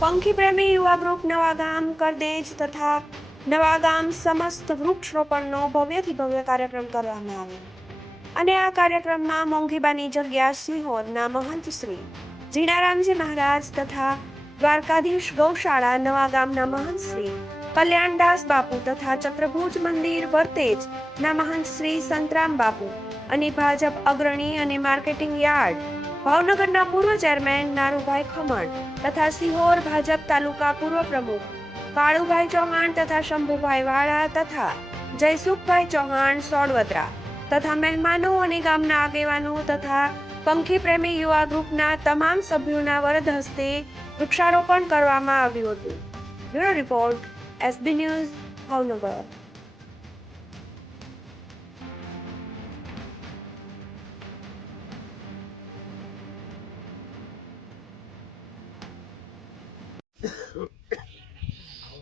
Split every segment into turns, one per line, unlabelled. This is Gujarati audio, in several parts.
પંખી પ્રેમી યુવા ગ્રુપ નવાગામ કરદેજ તથા નવાગામ સમસ્ત વૃક્ષરોપણનો ભવ્યથી ભવ્ય કાર્યક્રમ કરવામાં આવ્યો. અને આ કાર્યક્રમમાં મોંઘીબાની જગ્યા સિંહોરના મહંત શ્રી જીણારામજી મહારાજ તથા દ્વારકાધીશ ગૌશાળા નવાગામના મહંત શ્રી કલ્યાણદાસ બાપુ તથા ચક્રભુજ મંદિર વર્તેજ ના મહંત શ્રી સંતરામ બાપુ અને ભાજપ અગ્રણી અને માર્કેટિંગ યાર્ડ ભાવનગરના પૂર્વ ચેરમેન નારુભાઈ ખમણ તથા સિહોર ભાજપ તાલુકા પૂર્વ પ્રમુખ કાળુભાઈ ચૌહાણ તથા શંભુભાઈ વાળા તથા જયસુખભાઈ ચૌહાણ સોડવદરા તથા મહેમાનો અને ગામના આગેવાનો તથા પંખી પ્રેમી યુવા ગ્રુપના તમામ સભ્યોના વરદ હસ્તે વૃક્ષારોપણ કરવામાં આવ્યું હતું. Bureau report, SB news, Bhavnagar.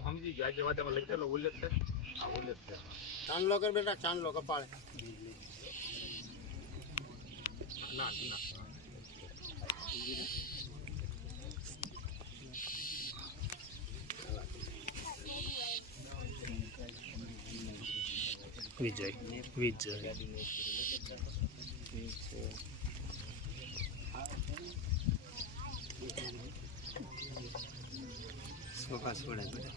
સમજી ગયા આજે વાતમાં લખેલો ઉલ્લેખ છે આ ઉલ્લેખ છે
ચાંદલો કર બેટા ચાંદલો કપાળે
ના ના
વિજય વિજય. સોફા છોડે બધા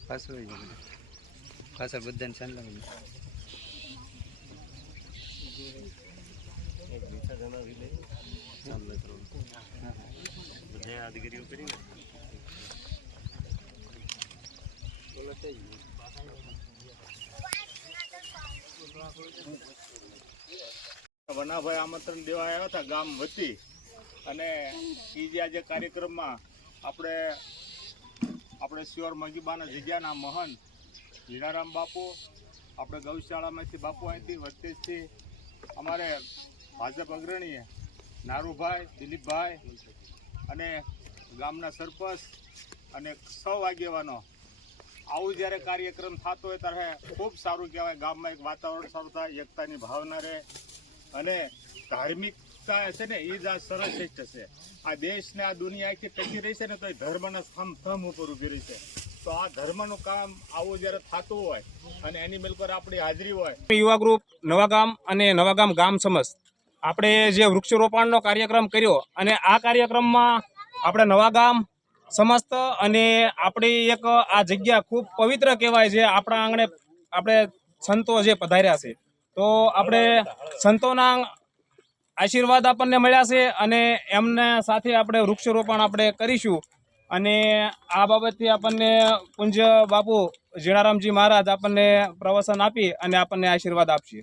પાછળ હોય જાય બધા પાછળ બધાને ચાંદલા બધા ચાંદલા કરવાનું. હા, હા.
વનાભાઈ આમંત્રણ દેવા આવ્યા હતા ગામ વતી. અને એ આજે કાર્યક્રમમાં આપણે આપણે શ્યોર મંગીબાના જગ્યાના મહંત હીરારામ બાપુ, આપણે ગૌશાળામાંથી બાપુ અહીંથી વચ્ચેથી અમારે ભાજપ અગ્રણીએ નારુભાઈ, દિલીપભાઈ અને ગામના સરપંચ અને સૌ આગેવાનો. આવું જ્યારે કાર્યક્રમ થતો હોય ત્યારે ખૂબ સારું કહેવાય. ગામમાં એક વાતાવરણ સારું થાય, એકતાની ભાવના રહે. અને ધાર્મિકતા છે ને એ જ આ સર્વશ્રેષ્ઠ છે. આ દેશને આ દુનિયા આખી ટકી રહી છે ને, તો એ ધર્મના સ્થમ સ્થમ ઉપર ઊભી રહી છે. તો આ ધર્મનું કામ આવું જ્યારે થતું હોય અને એની મિલકત આપણી હાજરી હોય,
યુવા ગ્રુપ નવાગામ અને નવાગામ ગામ સમસ્ત. આપણે જે વૃક્ષરોપણનો કાર્યક્રમ કર્યો અને આ કાર્યક્રમમાં આપણે નવાગામ સમસ્ત અને આપણી એક આ જગ્યા ખૂબ પવિત્ર કહેવાય છે. આપણા આંગણે આપણે સંતો જે પધાર્યા છે. તો આપણે સંતોના આશીર્વાદ આપણને મળ્યા છે અને એમના સાથે આપણે વૃક્ષરોપણ આપણે કરીશું. અને આ બાબતથી આપણને પુંજ બાપુ જીણારામજી મહારાજ આપણને પ્રવચન આપી અને આપણને આશીર્વાદ આપશે.